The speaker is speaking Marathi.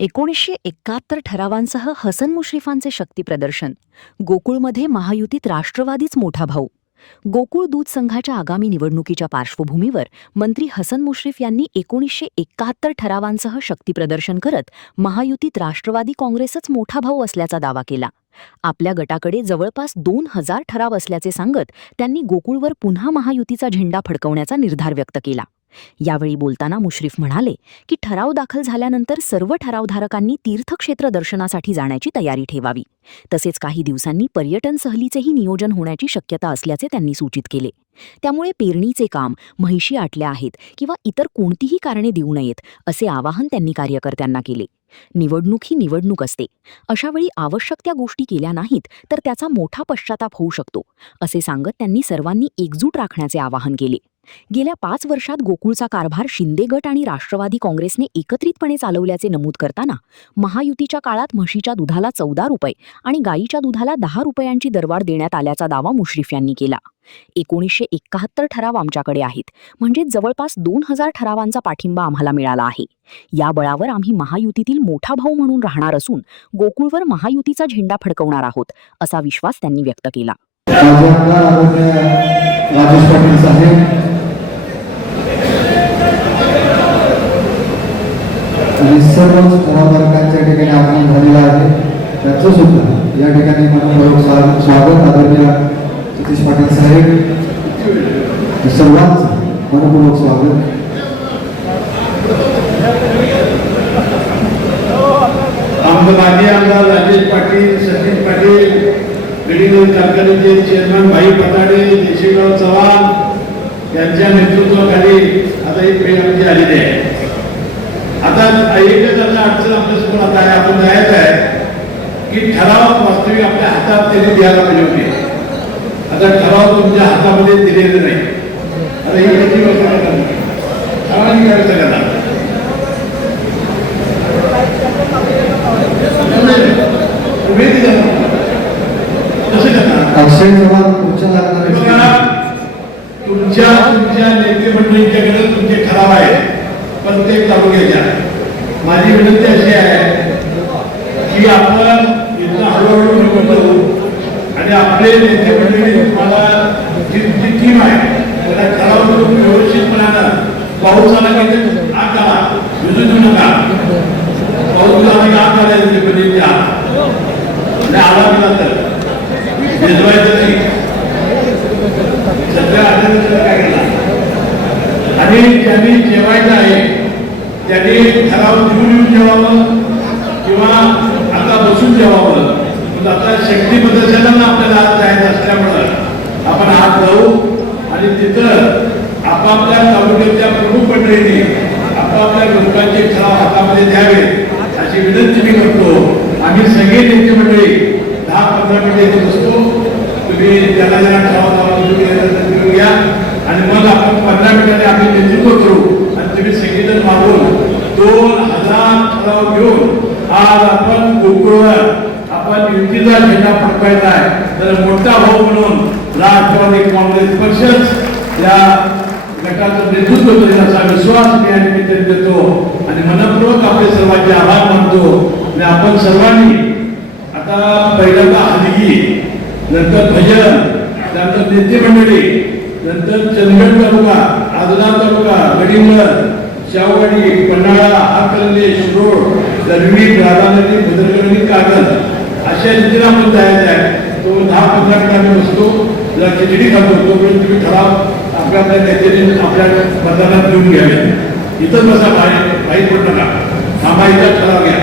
1971 ठरावांसह हसन मुश्रीफांचे शक्तीप्रदर्शन. गोकुळमध्ये महायुतीत राष्ट्रवादीच मोठा भाऊ. गोकुळ दूध संघाच्या आगामी निवडणुकीच्या पार्श्वभूमीवर मंत्री हसन मुश्रीफ यांनी 1971 ठरावांसह शक्तीप्रदर्शन करत महायुतीत राष्ट्रवादी काँग्रेसच मोठा भाऊ असल्याचा दावा केला. आपल्या गटाकडे जवळपास 2000 ठराव असल्याचे सांगत त्यांनी गोकुळवर पुन्हा महायुतीचा झेंडा फडकवण्याचा निर्धार व्यक्त केला. यावेळी बोलताना मुश्रीफ म्हणाले की ठराव दाखल झाल्यानंतर सर्व ठरावधारकांनी तीर्थक्षेत्र दर्शनासाठी जाण्याची तयारी ठेवावी. तसेच काही दिवसांनी पर्यटन सहलीचेही नियोजन होण्याची शक्यता असल्याचे त्यांनी सूचित केले. त्यामुळे पेरणीचे काम, म्हैशी आटल्या आहेत किंवा इतर कोणतीही कारणे देऊ नयेत असे आवाहन त्यांनी कार्यकर्त्यांना केले. निवडणूक ही निवडणूक असते. अशावेळी आवश्यक त्या गोष्टी केल्या नाहीत तर त्याचा मोठा पश्चाताप होऊ शकतो असे सांगत त्यांनी सर्वांनी एकजूट राखण्याचे आवाहन केले. गेल्या 5 वर्षात गोकुळचा कारभार शिंदे गट आणि राष्ट्रवादी काँग्रेसने एकत्रितपणे चालवल्याचे नमूद करताना महायुतीच्या काळात म्हशीच्या दुधाला 14 रुपये आणि गायीच्या दुधाला 10 रुपयांची दरवाढ देण्यात आल्याचा दावा मुश्रीफ यांनी केला. 1971 ठराव आमच्याकडे आहेत, म्हणजे जवळपास 2000 ठरावांचा पाठिंबा आम्हाला मिळाला आहे. या बळावर आम्ही महायुतीतील मोठा भाऊ म्हणून राहणार असून गोकुळवर महायुतीचा झेंडा फडकवणार आहोत असा विश्वास त्यांनी व्यक्त केला. आणि सर्व ठरावधारकांच्या ठिकाणी आगमन झालेलं आहे. त्याचं सुद्धा या ठिकाणी मनपूर्वक स्वागत आदरणीय सतीश पाटील साहेब, सर्वांचं मनपूर्वक स्वागत. माजी आमदार राजेश पाटील, सतीश पाटील, गडिंग कारखान्याचे चेअरमन भाई पताडे, देशेगाव चव्हाण यांच्या नेतृत्वाखाली आता एक ट्रेन आमची आलेली आहे. आता एकच अडचण आपल्या समोर आता आहे, आपण जायचं आहे की ठराव वास्तविक आपल्या हातात त्यांनी द्यायला पाहिजे होते. आता ठराव तुमच्या हातामध्ये दिलेले नाही. आता ही कशी गोष्ट सामाजिक व्यवस्था करणार तुमच्या नेते मंडळींच्याकडे तुमचे ठराव आहे, प्रत्येक तालुक्याच्या. माझी विनंती अशी आहे की आपण इथं हळूहळू निघून जाऊ आणि आपले नेते मंडळी तुम्हाला जी टीम आहे त्याला ठराव करून व्यवस्थितपणानं पाऊस आला की आग आला भिजू देऊ नका. पाऊस आला की आग आला नेते आला गेला तर भिजवायचं नाही. सध्या आठवड्यात काय केला आणि ज्यांनी जेवायचं आहे त्यांनी ठराव घेऊन येऊन जेवावं किंवा आता बसून जेवावं. पण आता शक्ती प्रदर्शनाला आपल्याला आज जायचं असल्यामुळं आपण आज जाऊ आणि तिथं आपापल्या तालुक्याच्या प्रमुख मंडळींनी आपापल्या लोकांचे ठराव हातामध्ये द्यावे अशी विनंती मी करतो. आम्ही सगळे नेते मंडळी 10-15 मिनिटे इथे बसतो. तुम्ही ज्याला ज्याला ठराव घ्या आणि मग आपण 15 मिनिटांनी आम्ही नेतृत्व करू आणि तुम्ही सगळेजण मागून 2000 ठराव घेऊन आज आपण गोकुळवर आपण युतीचा झेंडा फडकायचा आहे. तर मोठा भाऊ म्हणून राष्ट्रवादी काँग्रेस पक्षच या गटाचं नेतृत्व करेल असा विश्वास मी या निमित्ताने देतो आणि मनपूर्वक आपले सर्वांचे आभार मानतो. आणि आपण सर्वांनी आता पहिल्यांदा हलगी, नंतर भजन, त्यानंतर नेते मंडळी, नंतर चंदगड तालुका, आदला तालुका, गडिंगलज, शाहूवाडी, पन्हाळा, हातकर्ली, शिरोड, दरवी, राधानगरी, भद्रकर्णी, कागद अशा रीतीने आपण जायचं आहे. तो 10-15 मिनिटांनी बसतो, जरा खिचडी खातो. तोपर्यंत तुम्ही ठराव आपल्या नेत्याने आपल्या मतदारात घेऊन घ्यावे. इथं बसा, बाहेर पडू नका. थांबा, इथं ठराव घ्या.